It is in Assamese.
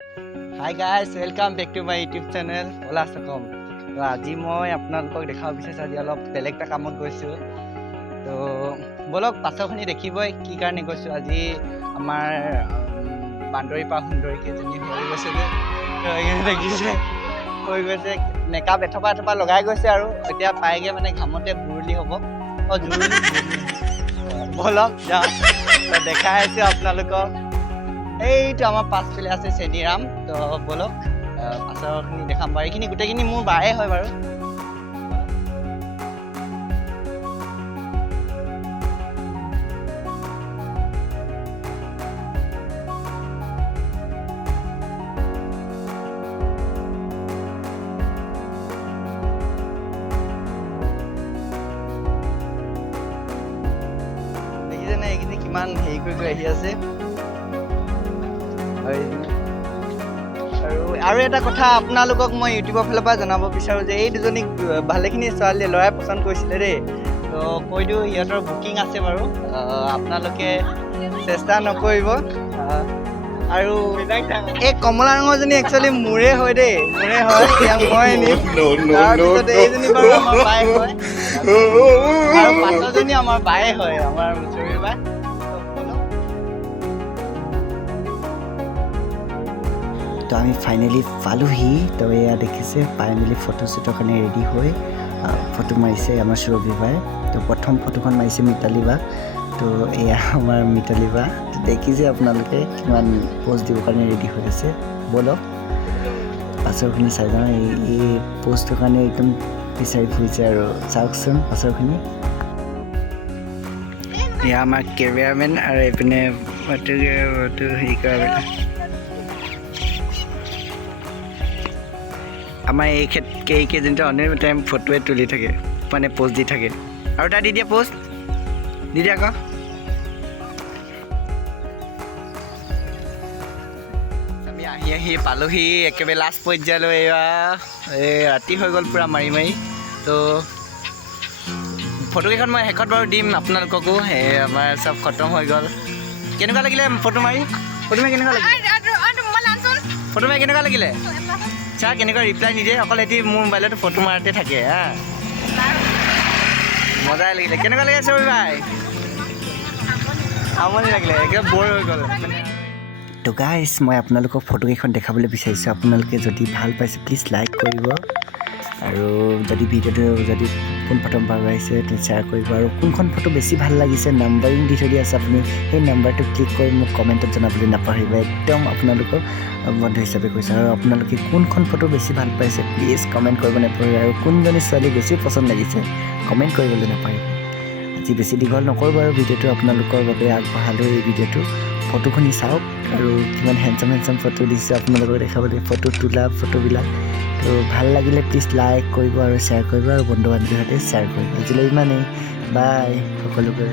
Hi guys, welcome back to my YouTube channel Ola Sakom. তো আজি মই আপোনালোকক দেখাব বিচাৰিছোঁ আজি অলপ বেলেগ এটা কামত গৈছোঁ তো বলক পাছৰখিনি দেখিবই কি কাৰণে গৈছোঁ আজি আমাৰ বান্দৰী পৰা সুন্দৰী কেইজনী হৈ গৈছে যে তো এইখিনি দেখিছে হৈ গৈছে মেকআপ এথপা লগাই গৈছে আৰু এতিয়া পায়গে মানে ঘামতে বুৰলি হ'ব জুৰুলি বলক যাওঁ দেখাই আছোঁ আপোনালোকক এইটো আমাৰ পাছফালে আছে চেনিৰাম তো বলক পাছৰখিনি দেখাম বাৰু এইখিনি গোটেইখিনি মোৰ বায়ে হয় বাৰু দেখিছে নে এইখিনি কিমান হেৰি কৰি আহি আছে আৰু এটা কথা আপোনালোকক মই ইউটিউবৰ ফালৰ পৰা জনাব বিচাৰোঁ যে এই দুজনী ভালেখিনি ছোৱালীয়ে ল'ৰাই পচন্দ কৰিছিলে দেই তো কৈ দিওঁ সিহঁতৰ বুকিং আছে বাৰু আপোনালোকে চেষ্টা নকৰিব আৰু এই কমলা ৰঙৰজনী একচুৱেলি মোৰে হয় দেই মোৰে হয় মই নিম তাৰপিছত এইজনী বাৰু আমাৰ বায়ে হয় আৰু পাছৰজনী আমাৰ বায়ে হয় আমাৰ মুচৰিৰ বাই তো আমি ফাইনেলি পালোহি তো এয়া দেখিছে পাই মেলি ফটো শ্বুটৰ কাৰণে ৰেডি হৈ ফটো মাৰিছে আমাৰ সুৰভি বাই তো প্ৰথম ফটোখন মাৰিছে মিতালী বা তো এয়া আমাৰ মিতালী বা দেখিছে আপোনালোকে কিমান প'জ দিবৰ কাৰণে ৰেডি হৈ আছে বলক পাছৰখিনি চাই যাওঁ এই প'জটোৰ কাৰণে একদম বিচাৰি ফুৰিছে আৰু চাওকচোন পাছৰখিনি এয়া আমাৰ কেমেৰামেন আৰু এইপিনে হেৰি কৰা আমাৰ এইকেইজনীটো অনেক টাইম ফটোৱে তুলি থাকে মানে প'ষ্ট দি থাকে আৰু এটা দি দিয়া প'ষ্ট দি দিয়া আকৌ আমি আহি পালোহি একেবাৰে লাষ্ট পৰ্যায়লৈ এয়া এই ৰাতি হৈ গ'ল পূৰা মাৰি তো ফটোকেইখন মই শেষত বাৰু দিম আপোনালোককো আমাৰ চব খতম হৈ গ'ল কেনেকুৱা লাগিলে ফটো মাৰি কেনেকুৱা লাগিলে চা কেনেকুৱা ৰিপ্লাই নিদিয়ে অকল এটি মোৰ মোবাইলতো ফটো মাৰোঁতে থাকে হা মজাই লাগিলে কেনেকুৱা লাগিলে চবি ভাই আমনি লাগিলে একেবাৰে ব'ৰ হৈ গ'ল তো গাইজ মই আপোনালোকক ফটোকেইখন দেখাবলৈ বিচাৰিছোঁ আপোনালোকে যদি ভাল পাইছে প্লিজ লাইক কৰিব আৰু যদি ভিডিঅ'টো যদি পোনপ্ৰথমবাৰ আহিছে তেন্তে শ্বেয়াৰ কৰিব আৰু কোনখন ফটো বেছি ভাল লাগিছে নাম্বাৰিং দি থৈ দিয়া আছে আপুনি সেই নাম্বাৰটো ক্লিক কৰি মোক কমেণ্টত জনাবলৈ নাপাহৰিব একদম আপোনালোকক বন্ধু হিচাপে কৈছোঁ আৰু আপোনালোকে কোনখন ফটো বেছি ভাল পাইছে প্লিজ কমেণ্ট কৰিব নাপাহৰিব আৰু কোনজনী ছোৱালী বেছি পচন্দ লাগিছে কমেণ্ট কৰিবলৈ নাপাহৰিব আজি বেছি দীঘল নকৰোঁ বাৰু ভিডিঅ'টো আপোনালোকৰ বাবে আগবঢ়ালোঁ এই ভিডিঅ'টো ফটোখিনি চাওক আৰু কিমান হেণ্ডচাম ফটো দিছোঁ আপোনালোকক দেখাবলৈ ফটো তোলা ফটোবিলাক তো ভাল লাগিলে প্লিজ লাইক কৰিব আৰু শ্বেয়াৰ কৰিব আৰু বন্ধু বান্ধৱীৰ সৈতে শ্বেয়াৰ কৰিব আজিলৈ ইমানেই বাই সকলোকে